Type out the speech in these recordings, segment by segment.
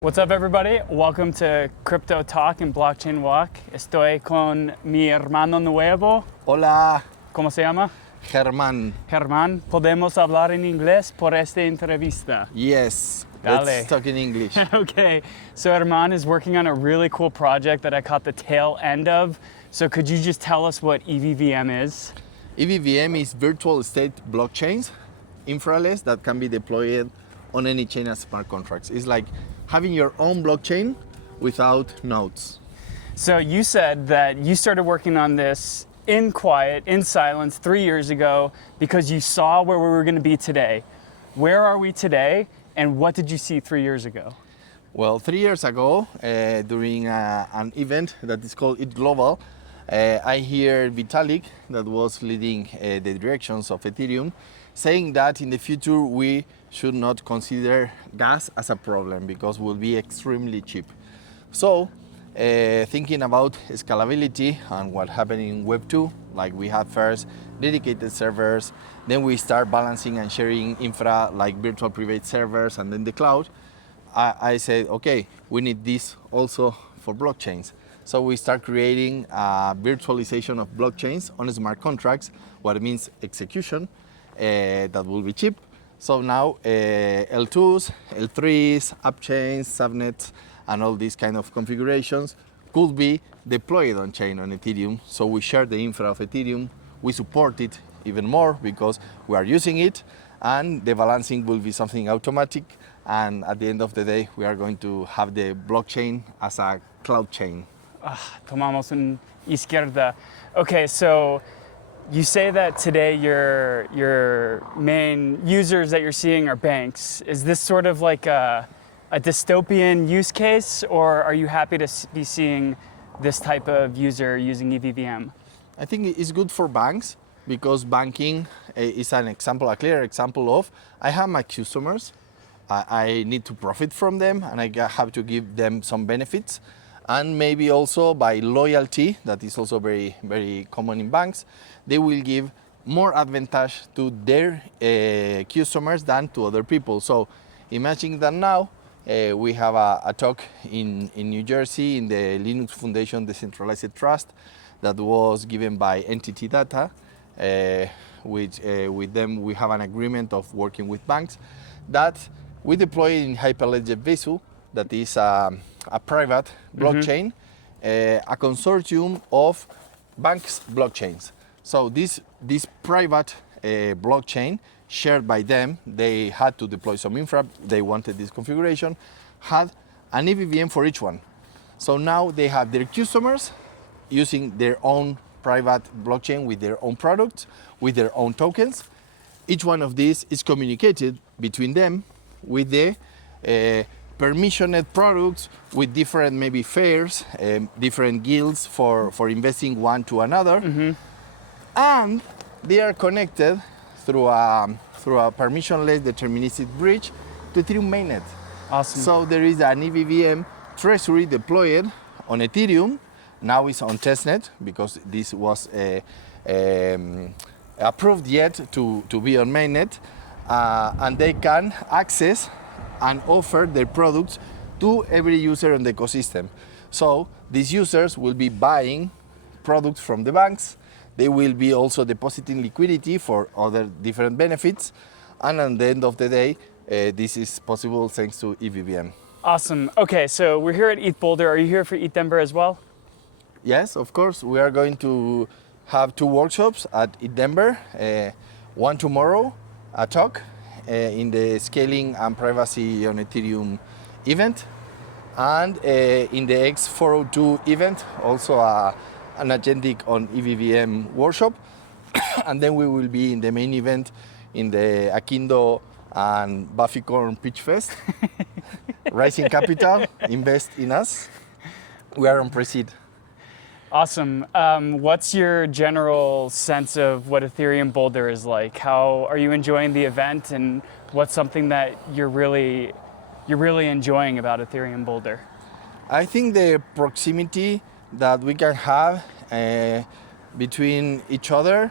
What's up, everybody? Welcome to Crypto Talk and Blockchain Walk. Estoy con mi hermano nuevo. Hola, ¿Cómo se llama? German. Germán. ¿Podemos hablar en inglés por esta entrevista? Yes, Dale. let's talk in English. Okay, so Germán is working on a really cool project that I caught the tail end of. So could you just tell us what EVVM is? EVVM is virtual state blockchains, infraless, that can be deployed on any chain as smart contracts. It's like having your own blockchain without nodes. So you said that you started working on this in quiet, in silence 3 years ago because you saw where we were going to be today. Where are we today, and what did you see 3 years ago? Well, 3 years ago, during an event that is called EthBoulder, I heard Vitalik, that was leading the directions of Ethereum, saying that in the future we should not consider gas as a problem because it will be extremely cheap. So, thinking about scalability and what happened in Web 2, like we had first dedicated servers, then we start balancing and sharing infra like virtual private servers and then the cloud, I said, okay, we need this also for blockchains. So we start creating a virtualization of blockchains on smart contracts, what means execution, that will be cheap. So now L2s, L3s, Appchains, subnets, and all these kind of configurations could be deployed on chain on Ethereum. So we share the infra of Ethereum. We support it even more because we are using it, and the balancing will be something automatic. And at the end of the day, we are going to have the blockchain as a cloud chain. Tomamos una izquierda. Okay, so you say that today your main users that you're seeing are banks. Is this sort of like a dystopian use case, or are you happy to be seeing this type of user using EVVM? I think it's good for banks because banking is an example, a clear example of I have my customers, I need to profit from them, and I have to give them some benefits. And maybe also by loyalty, that is also very, very common in banks, they will give more advantage to their customers than to other people. So imagine that now we have a talk in New Jersey in the Linux Foundation Decentralized Trust that was given by Entity Data, which with them we have an agreement of working with banks that we deploy in Hyperledger Vesu, that is a private blockchain, a consortium of banks' blockchains. So this private blockchain shared by them, they had to deploy some infra, they wanted this configuration, had an EVVM for each one. So now they have their customers using their own private blockchain with their own products, with their own tokens. Each one of these is communicated between them with the permissioned products with different maybe fares, different guilds for investing one to another, and they are connected through a permissionless deterministic bridge to Ethereum mainnet. Awesome. So there is an EVVM treasury deployed on Ethereum. Now it's on testnet because this was approved yet to be on mainnet, and they can access and offer their products to every user in the ecosystem. So these users will be buying products from the banks. They will be also depositing liquidity for other different benefits. And at the end of the day, this is possible thanks to EVVM. Awesome. Okay, so we're here at EthBoulder. Are you here for ETHDenver as well? Yes, of course. We are going to have 2 workshops at EthDenver. One tomorrow, a talk in the Scaling and Privacy on Ethereum event, and in the X402 event, also an agentic on EVVM workshop. And then we will be in the main event in the Akindo and Bufficorn Pitch Fest. Rising Capital, invest in us. We are on pre-seed. Awesome. What's your general sense of what Ethereum Boulder is like? How are you enjoying the event, and what's something that you're really enjoying about Ethereum Boulder? I think the proximity that we can have between each other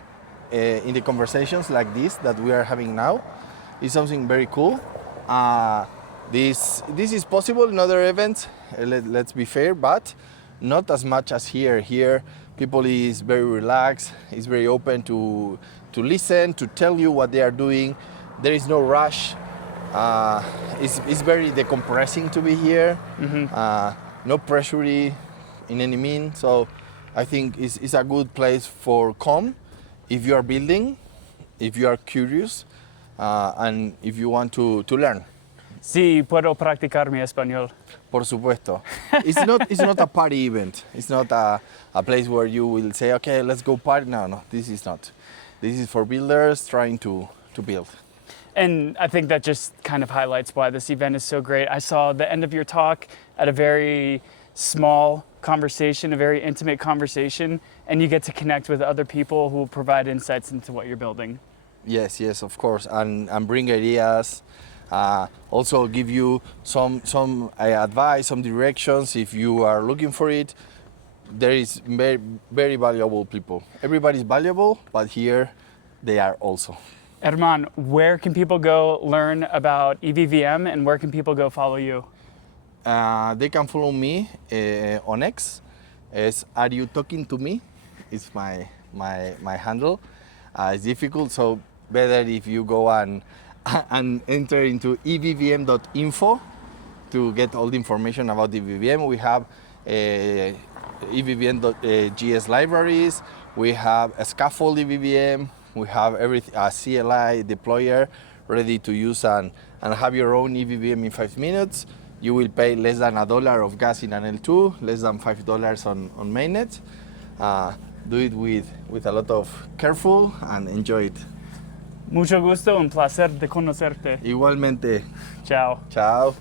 in the conversations like this that we are having now is something very cool. This is possible in other events, let's be fair, but not as much as here. Here, people is very relaxed, is very open to listen, to tell you what they are doing. There is no rush. It's very decompressing to be here. No pressure in any means. So I think it's a good place for calm if you are building, if you are curious, and if you want to learn. Sí, puedo practicar mi español. Por supuesto. It's not a party event. It's not a place where you will say, okay, let's go party. No, this is not. This is for builders trying to build. And I think that just kind of highlights why this event is so great. I saw the end of your talk at a very small conversation, a very intimate conversation, and you get to connect with other people who will provide insights into what you're building. Yes, of course, and bring ideas. Also give you some advice, some directions if you are looking for it. There is very, very valuable people. Everybody's valuable, but here they are also. Herman, where can people go learn about EVVM and where can people go follow you? They can follow me on X. Are you talking to me? It's my handle. It's difficult, so better if you go and enter into evvm.info to get all the information about EVVM. We have EVVM.js libraries. We have a scaffold EVVM. We have everything, a CLI deployer ready to use and have your own EVVM in 5 minutes. You will pay less than $1 of gas in an L2, less than $5 on mainnet. Do it with a lot of careful and enjoy it. Mucho gusto, un placer de conocerte. Igualmente. Ciao. Chao.